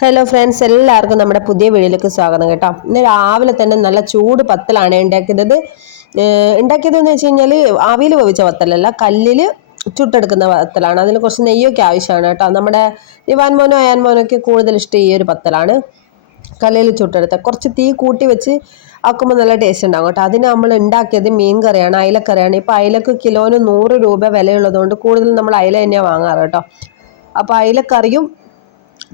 Hello friends, എല്ലാവർക്കും നമ്മുടെ പുതിയ വീഡിയോയിലേക്ക് സ്വാഗതം കേട്ടോ. ഇന്ന് രാവിലെ തന്നെ നല്ല ചൂട് പത്തലാണ് ഉണ്ടാക്കിയതെന്ന് വെച്ച് കഴിഞ്ഞാൽ ആവിയിൽ വേവിച്ച വത്തലല്ല, കല്ലിൽ ചുട്ടെടുക്കുന്ന വത്തലാണ്. അതിൽ കുറച്ച് നെയ്യൊക്കെ ആവശ്യമാണ് കേട്ടോ. നമ്മുടെ ദിവാൻ മോനോ അയാൻ മോനൊക്കെ കൂടുതൽ ഇഷ്ടം ഈ ഒരു പത്തലാണ്. കല്ലിൽ ചുട്ടെടുത്ത കുറച്ച് തീ കൂട്ടി വെച്ച് ആക്കുമ്പോൾ നല്ല ടേസ്റ്റ് ഉണ്ടാകും കേട്ടോ. അതിന് നമ്മൾ ഉണ്ടാക്കിയത് മീൻ കറിയാണ്, അയലക്കറിയാണ്. ഇപ്പോൾ അയലക്ക് കിലോന് 100 രൂപ വിലയുള്ളതുകൊണ്ട് കൂടുതൽ നമ്മൾ അയല തന്നെയാണ് വാങ്ങാറ് കേട്ടോ. അപ്പോൾ അയലക്കറിയും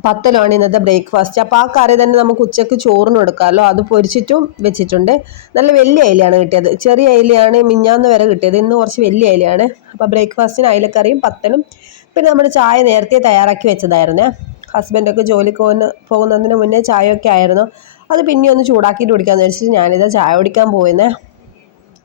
പത്തലുമാണ് ഇന്നത്തെ ബ്രേക്ക്ഫാസ്റ്റ്. അപ്പോൾ ആ കറി തന്നെ നമുക്ക് ഉച്ചയ്ക്ക് ചോറിനും എടുക്കാമല്ലോ. അത് പൊരിച്ചിട്ടും വെച്ചിട്ടുണ്ട്. നല്ല വലിയ അയിലയാണ് കിട്ടിയത്. ചെറിയ അയിലയാണ് മിഞ്ഞാന്ന് വരെ കിട്ടിയത്. ഇന്ന് കുറച്ച് വലിയ അയിലയാണ്. അപ്പോൾ ബ്രേക്ക്ഫാസ്റ്റിന് അയിലക്കറിയും പത്തലും. പിന്നെ നമ്മുടെ ചായ നേരത്തെ തയ്യാറാക്കി വെച്ചതായിരുന്നേ. ഹസ്ബൻഡൊക്കെ ജോലിക്ക് പോകുന്നതിന് മുന്നേ ചായയൊക്കെ ആയിരുന്നു. അത് പിന്നെ ഒന്ന് ചൂടാക്കിയിട്ട് കുടിക്കാമെന്ന് വെച്ചിട്ട് ഞാനിത് ചായ കുടിക്കാൻ പോയെന്നേ.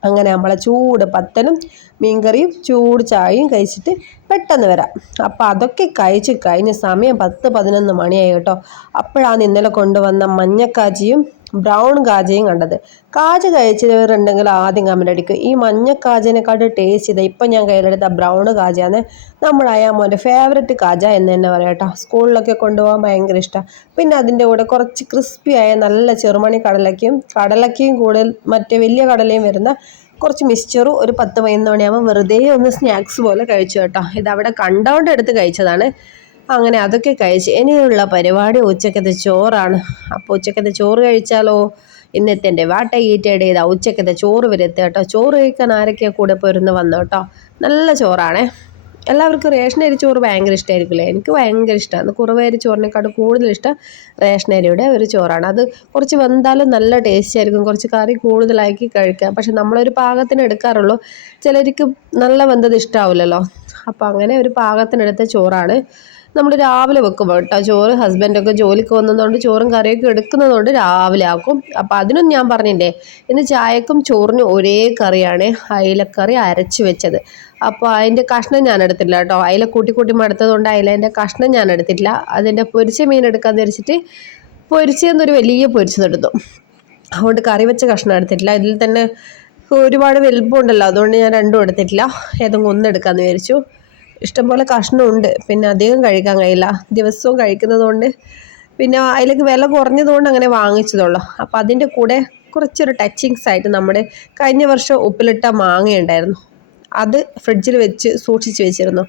അങ്ങനെ നമ്മളെ ചൂട് പത്തലും മീൻകറിയും ചൂട് ചായയും കഴിച്ചിട്ട് പെട്ടെന്ന് വരാം. അപ്പം അതൊക്കെ കഴിച്ച് കഴിഞ്ഞ സമയം 10-11 മണിയായി കേട്ടോ. അപ്പോഴാണ് ഇന്നലെ കൊണ്ടുവന്ന മഞ്ഞക്കാജിയും ബ്രൗൺ കാജയും കണ്ടത്. കാജ കഴിച്ചവരുണ്ടെങ്കിൽ ആദ്യം കമൻ്റ് അടിക്കും. ഈ മഞ്ഞക്കാജേനെക്കാട്ട് ടേസ്റ്റ് ചെയ്ത ഇപ്പം ഞാൻ കയ്യിലെടുത്ത ബ്രൗൺ കാജയാണ് നമ്മുടെ അയാമോൻ്റെ ഫേവററ്റ് കാജ എന്ന് തന്നെ പറയാം കേട്ടോ. സ്കൂളിലൊക്കെ കൊണ്ടുപോകാൻ ഭയങ്കര ഇഷ്ടമാണ്. പിന്നെ അതിൻ്റെ കൂടെ കുറച്ച് ക്രിസ്പിയായ നല്ല ചെറുമണി കടലക്കയും കൂടുതൽ മറ്റേ വലിയ കടലയും വരുന്ന കുറച്ച് മിക്സ്ചറും ഒരു 10-11 മണിയാകുമ്പോൾ വെറുതെ ഒന്ന് സ്നാക്സ് പോലെ കഴിച്ചു കേട്ടോ. ഇതവിടെ കണ്ടോണ്ട് എടുത്ത് കഴിച്ചതാണ്. അങ്ങനെ അതൊക്കെ കഴിച്ച് ഇനിയുള്ള പരിപാടി ഉച്ചക്കത്തെ ചോറാണ്. അപ്പോൾ ഉച്ചക്കത്തെ ചോറ് കഴിച്ചാലോ. ഇന്നത്തെ എൻ്റെ വാട്ട ഈറ്റയുടെ ഇതാ ഉച്ചക്കത്തെ ചോറ് വരെത്തുക കേട്ടോ. ചോറ് കഴിക്കാൻ ആരൊക്കെയാണ് കൂടെ പോരുന്ന് വന്നു കേട്ടോ. നല്ല ചോറാണേ. എല്ലാവർക്കും റേഷൻ അരി ചോറ് ഭയങ്കര ഇഷ്ടമായിരിക്കില്ലേ. എനിക്ക് ഭയങ്കര ഇഷ്ടമാണ്. കുറുവരി ചോറിനെക്കാട്ടും കൂടുതൽ ഇഷ്ടം റേഷൻ അരിയുടെ ഒരു ചോറാണ്. അത് കുറച്ച് വെന്താലും നല്ല ടേസ്റ്റ് ആയിരിക്കും. കുറച്ച് കറി കൂടുതലാക്കി കഴിക്കാം. പക്ഷെ നമ്മളൊരു പാകത്തിന് എടുക്കാറുള്ളൂ. ചിലർക്ക് നല്ല വെന്തത് ഇഷ്ടമാവില്ലല്ലോ. അപ്പോൾ അങ്ങനെ ഒരു പാകത്തിനെടുത്ത ചോറാണ് നമ്മൾ രാവിലെ വെക്കുമ്പോൾ കേട്ടോ. ചോറ് ഹസ്ബൻഡൊക്കെ ജോലിക്ക് പോകുന്നതുകൊണ്ട് ചോറും കറിയൊക്കെ എടുക്കുന്നതുകൊണ്ട് രാവിലെ ആക്കും. അപ്പോൾ അതിനും ഞാൻ പറഞ്ഞില്ലേ, ഇന്ന് ചായക്കും ചോറിനും ഒരേ കറിയാണ്, അയിലക്കറി അരച്ച് വെച്ചത്. അപ്പോൾ അതിൻ്റെ കഷ്ണം ഞാൻ എടുത്തില്ല കേട്ടോ. അയില കൂട്ടി മടുത്തതുകൊണ്ട് അയിലേൻ്റെ കഷ്ണം ഞാൻ എടുത്തിട്ടില്ല. അതിൻ്റെ പൊരിച്ച മീൻ എടുക്കാമെന്ന് വിചാരിച്ചിട്ട് പൊരിച്ചെന്നൊരു വലിയ പൊരിച്ചതെടുത്തു. അതുകൊണ്ട് കറി വെച്ച കഷ്ണം എടുത്തിട്ടില്ല. ഇതിൽ തന്നെ ഒരുപാട് വലുപ്പമുണ്ടല്ലോ, അതുകൊണ്ട് ഞാൻ രണ്ടും എടുത്തിട്ടില്ല. ഏതെങ്കിലും ഒന്ന് എടുക്കാമെന്ന് വിചാരിച്ചു. ഇഷ്ടംപോലെ കഷ്ണമുണ്ട്. പിന്നെ അധികം കഴിക്കാൻ കഴിയില്ല, ദിവസവും കഴിക്കുന്നതുകൊണ്ട്. പിന്നെ അതിലേക്ക് വില കുറഞ്ഞതുകൊണ്ട് അങ്ങനെ വാങ്ങിച്ചതുള്ളൂ. അപ്പോൾ അതിൻ്റെ കൂടെ കുറച്ചൊരു ടച്ചിങ്സ് ആയിട്ട് നമ്മുടെ കഴിഞ്ഞ വർഷം ഉപ്പിലിട്ട മാങ്ങയുണ്ടായിരുന്നു. അത് ഫ്രിഡ്ജിൽ വെച്ച് സൂക്ഷിച്ച് വെച്ചിരുന്നു.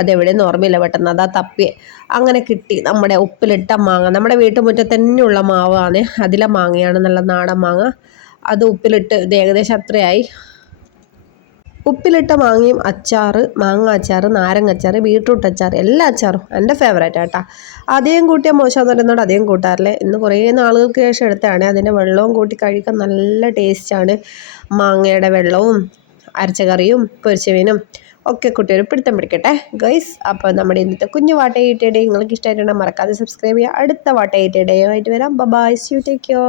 അതെവിടെയെന്ന് ഓർമ്മയില്ല, പെട്ടെന്ന് അതാ തപ്പിയെ. അങ്ങനെ കിട്ടി നമ്മുടെ ഉപ്പിലിട്ട മാങ്ങ. നമ്മുടെ വീട്ടുമുറ്റത്ത് തന്നെയുള്ള മാവാണ്. അതിലെ മാങ്ങയാണ്, നല്ല നാടൻ മാങ്ങ. അത് ഉപ്പിലിട്ട് ഇത് ഏകദേശം അത്രയായി. ഉപ്പിലിട്ട മാങ്ങയും അച്ചാറ്, മാങ്ങ അച്ചാറ്, നാരങ്ങ അച്ചാറ്, ബീട്രൂട്ട് അച്ചാർ, എല്ലാ അച്ചാറും എൻ്റെ ഫേവറേറ്റ് ആട്ടാ. അധികം കൂട്ടിയാൽ മോശമെന്ന് പറയുന്നതുകൊണ്ട് അധികം കൂട്ടാറില്ലേ. ഇന്ന് കുറേ നാളുകൾക്ക് ശേഷം എടുത്തതാണ്. അതിൻ്റെ വെള്ളവും കൂട്ടി കഴിക്കാൻ നല്ല ടേസ്റ്റാണ്. മാങ്ങയുടെ വെള്ളവും അരച്ച കറിയും പൊരിച്ച മീനും ഒക്കെ കൂട്ടി ഒരു പിടുത്തം പിടിക്കട്ടെ ഗൈസ്. അപ്പോൾ നമ്മുടെ ഇന്നത്തെ കുഞ്ഞു വാട്ട ഈറ്റയുടെ നിങ്ങൾക്ക് ഇഷ്ടമായിട്ടുണ്ടെങ്കിൽ മറക്കാതെ സബ്സ്ക്രൈബ് ചെയ്യുക. അടുത്ത വാട്ട ഈറ്റയുടെയുമായിട്ട് വരാം. Bye, see you, take care.